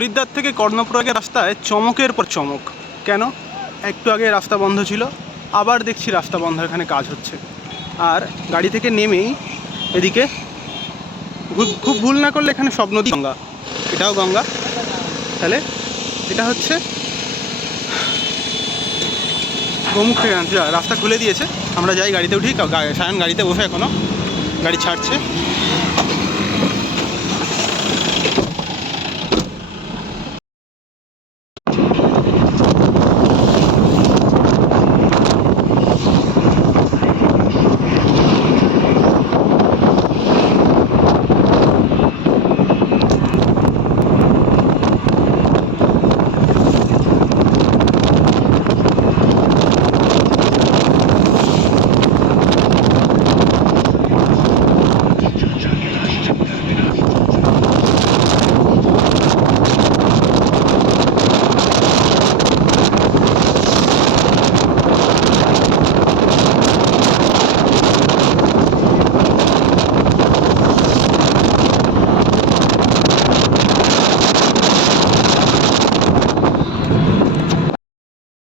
হরিদ্বার থেকে কর্ণপ্রয়াগের রাস্তায় চমকের পর চমক। কেন? একটু আগে রাস্তা বন্ধ ছিল, আবার দেখছি রাস্তা বন্ধ এখানে কাজ হচ্ছে। আর গাড়ি থেকে নেমেই এদিকে খুব ভুল না করলে এখানে সব নদী গঙ্গা। এটাও গঙ্গা। তাহলে এটা হচ্ছে গোমুখ রাস্তা। খুলে দিয়েছে। আমরা যাই গাড়িতে উঠি সায়ন গাড়িতে বসে এখনও গাড়ি ছাড়ছে।